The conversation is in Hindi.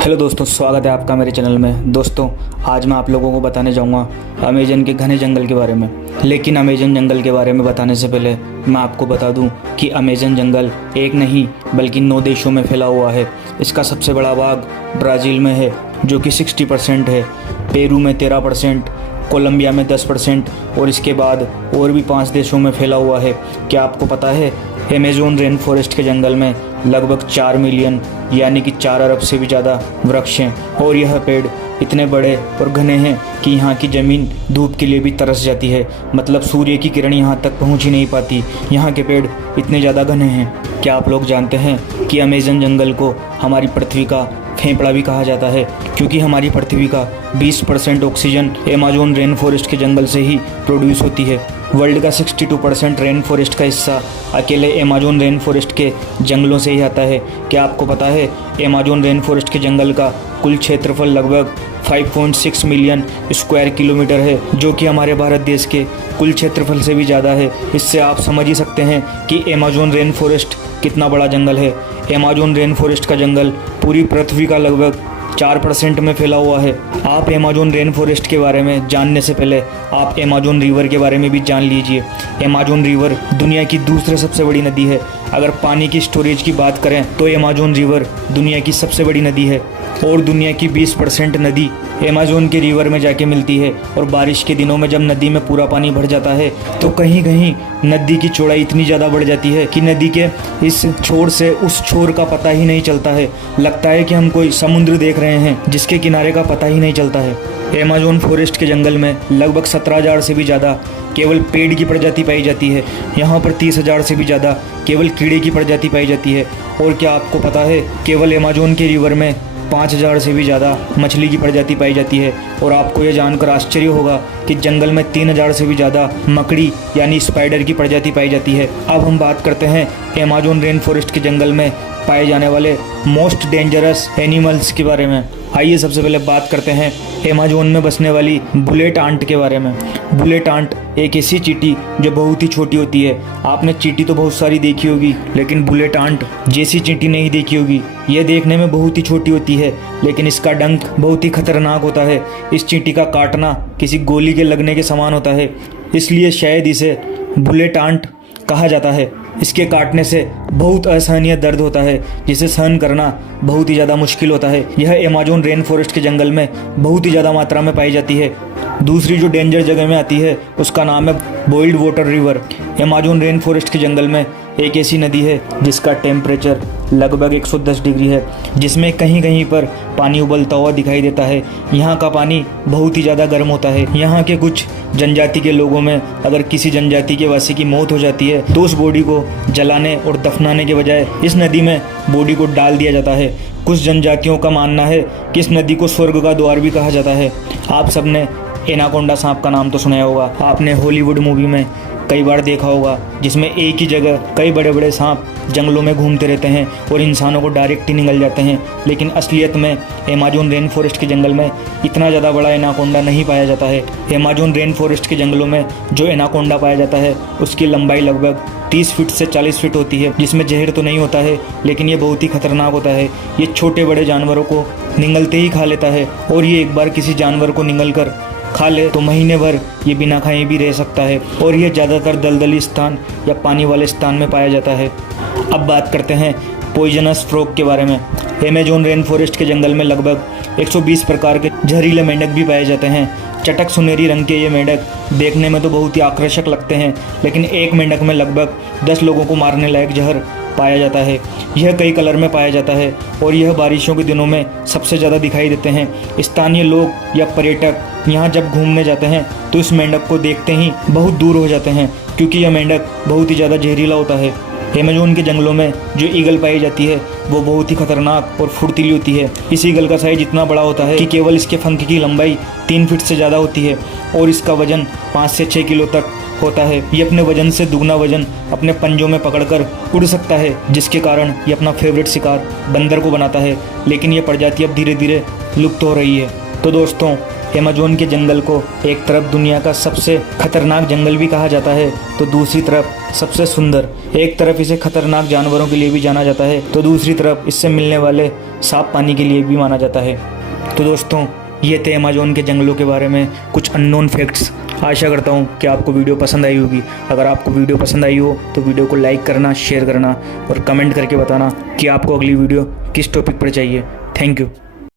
हेलो दोस्तों, स्वागत है आपका मेरे चैनल में। दोस्तों, आज मैं आप लोगों को बताने जाऊंगा अमेजन के घने जंगल के बारे में। लेकिन अमेजन जंगल के बारे में बताने से पहले मैं आपको बता दूं कि अमेजन जंगल एक नहीं बल्कि 9 देशों में फैला हुआ है। इसका सबसे बड़ा भाग ब्राज़ील में है जो कि 60% है, पेरू में 13%, कोलंबिया में 10% और इसके बाद और भी 5 देशों में फैला हुआ है। क्या आपको पता है अमेजोन रेन फॉरेस्ट के जंगल में लगभग 4 मिलियन यानी कि 4 अरब से भी ज़्यादा वृक्ष हैं और यह पेड़ इतने बड़े और घने हैं कि यहाँ की ज़मीन धूप के लिए भी तरस जाती है। मतलब सूर्य की किरण यहाँ तक पहुँच ही नहीं पाती, यहाँ के पेड़ इतने ज़्यादा घने हैं। क्या आप लोग जानते हैं कि अमेजन जंगल को हमारी पृथ्वी का फेफड़ा भी कहा जाता है, क्योंकि हमारी पृथ्वी का 20% ऑक्सीजन अमेजोन रेन फॉरेस्ट के जंगल से ही प्रोड्यूस होती है। वर्ल्ड का 62% रेन फॉरेस्ट का हिस्सा अकेले अमेजोन रेन फॉरेस्ट के जंगलों से ही आता है। क्या आपको पता है अमेजोन रेन फॉरेस्ट के जंगल का कुल क्षेत्रफल लगभग 5.6 मिलियन स्क्वायर किलोमीटर है, जो कि हमारे भारत देश के कुल क्षेत्रफल से भी ज़्यादा है। इससे आप समझ ही सकते हैं कि अमेजोन रेन फॉरेस्ट कितना बड़ा जंगल है। अमेजोन रेन फॉरेस्ट का जंगल पूरी पृथ्वी का लगभग 4% में फैला हुआ है। आप अमेजोन रेन फॉरेस्ट के बारे में जानने से पहले आप अमेजोन रिवर के बारे में भी जान लीजिए। अमेजोन रिवर दुनिया की दूसरी सबसे बड़ी नदी है। अगर पानी की स्टोरेज की बात करें तो अमेजोन रिवर दुनिया की सबसे बड़ी नदी है और दुनिया की 20% नदी अमेजोन के रिवर में जाके मिलती है। और बारिश के दिनों में जब नदी में पूरा पानी भर जाता है तो कहीं कहीं नदी की चौड़ाई इतनी ज़्यादा बढ़ जाती है कि नदी के इस छोर से उस छोर का पता ही नहीं चलता है। लगता है कि हम कोई समुद्र देख रहे हैं जिसके किनारे का पता ही नहीं चलता है। अमेजोन फॉरेस्ट के जंगल में लगभग 17,000 से भी ज़्यादा केवल पेड़ की प्रजाति पाई जाती है। यहाँ पर 30,000 से भी ज़्यादा केवल कीड़े की प्रजाति पाई जाती है। और क्या आपको पता है केवल अमेजोन के रिवर में 5,000 से भी ज़्यादा मछली की प्रजाति पाई जाती है। और आपको यह जानकर आश्चर्य होगा कि जंगल में 3,000 से भी ज़्यादा मकड़ी यानी स्पाइडर की प्रजाति पाई जाती है। अब हम बात करते हैं अमेजोन रेन फॉरेस्ट के जंगल में पाए जाने वाले मोस्ट डेंजरस एनिमल्स के बारे में। आइए सबसे पहले बात करते हैं अमेजोन में बसने वाली बुलेट आंट के बारे में। बुलेट आंट एक ऐसी चींटी जो बहुत ही छोटी होती है। आपने चींटी तो बहुत सारी देखी होगी, लेकिन बुलेट आंट जैसी चींटी नहीं देखी होगी। यह देखने में बहुत ही छोटी होती है, लेकिन इसका डंक बहुत ही खतरनाक होता है। इस चींटी का काटना किसी गोली के लगने के समान होता है, इसलिए शायद इसे बुलेट आंट कहा जाता है। इसके काटने से बहुत असहनीय दर्द होता है, जिसे सहन करना बहुत ही ज़्यादा मुश्किल होता है। यह अमेजोन रेन फॉरेस्ट के जंगल में बहुत ही ज़्यादा मात्रा में पाई जाती है। दूसरी जो डेंजर जगह में आती है उसका नाम है boiled water river. Amazon rain forest के जंगल में एक ऐसी नदी है जिसका टेम्परेचर लगभग 110 डिग्री है, जिसमें कहीं कहीं पर पानी उबलता हुआ दिखाई देता है। यहाँ का पानी बहुत ही ज़्यादा गर्म होता है। यहाँ के कुछ जनजाति के लोगों में अगर किसी जनजाति के वासी की मौत हो जाती है तो उस बॉडी को जलाने और दफनाने के बजाय इस नदी में बॉडी को डाल दिया जाता है। कुछ जनजातियों का मानना है कि इस नदी को स्वर्ग का द्वार भी कहा जाता है। आप सबने एनाकोंडा सांप का नाम तो सुना होगा। आपने हॉलीवुड मूवी में कई बार देखा होगा, जिसमें एक ही जगह कई बड़े बड़े सांप जंगलों में घूमते रहते हैं और इंसानों को डायरेक्ट ही निगल जाते हैं। लेकिन असलियत में अमेजोन रेन फॉरेस्ट के जंगल में इतना ज़्यादा बड़ा एनाकोंडा नहीं पाया जाता है। अमेजोन रेन फॉरेस्ट के जंगलों में जो एनाकोंडा पाया जाता है उसकी लंबाई लगभग 30 फीट से 40 फीट होती है, जिसमें जहर तो नहीं होता है, लेकिन ये बहुत ही खतरनाक होता है। ये छोटे बड़े जानवरों को निगलते ही खा लेता है और ये एक बार किसी जानवर को निगल कर खा ले तो महीने भर ये बिना खाए भी रह सकता है। और ये ज़्यादातर दलदली स्थान या पानी वाले स्थान में पाया जाता है। अब बात करते हैं पॉइजनस फ्रॉग के बारे में। अमेजोन रेन फॉरेस्ट के जंगल में लगभग 120 प्रकार के जहरीले मेंढक भी पाए जाते हैं। चटक सुनहरी रंग के ये मेंढक देखने में तो बहुत ही आकर्षक लगते हैं, लेकिन एक मेंढक में लगभग 10 लोगों को मारने लायक जहर पाया जाता है। यह कई कलर में पाया जाता है और यह बारिशों के दिनों में सबसे ज़्यादा दिखाई देते हैं। स्थानीय लोग या पर्यटक यहाँ जब घूमने जाते हैं तो इस मेंढक को देखते ही बहुत दूर हो जाते हैं, क्योंकि यह मेंढक बहुत ही ज़्यादा जहरीला होता है। अमेजोन के जंगलों में जो ईगल पाई जाती है वो बहुत ही खतरनाक और फुर्तीली होती है। इस ईगल का साइज इतना बड़ा होता है कि केवल इसके पंख की लंबाई 3 फीट से ज़्यादा होती है और इसका वजन 5 से 6 किलो तक होता है। ये अपने वजन से दुगना वजन अपने पंजों में पकड़कर उड़ सकता है, जिसके कारण ये अपना फेवरेट शिकार बंदर को बनाता है। लेकिन ये प्रजाति अब धीरे धीरे लुप्त हो रही है। तो दोस्तों, अमेज़न के जंगल को एक तरफ दुनिया का सबसे खतरनाक जंगल भी कहा जाता है तो दूसरी तरफ सबसे सुंदर। एक तरफ इसे खतरनाक जानवरों के लिए भी जाना जाता है तो दूसरी तरफ इससे मिलने वाले साफ पानी के लिए भी माना जाता है। तो दोस्तों, ये थे अमेज़न के जंगलों के बारे में कुछ अननोन फैक्ट्स। आशा करता हूँ कि आपको वीडियो पसंद आई होगी। अगर आपको वीडियो पसंद आई हो तो वीडियो को लाइक करना, शेयर करना और कमेंट करके बताना कि आपको अगली वीडियो किस टॉपिक पर चाहिए। Thank you.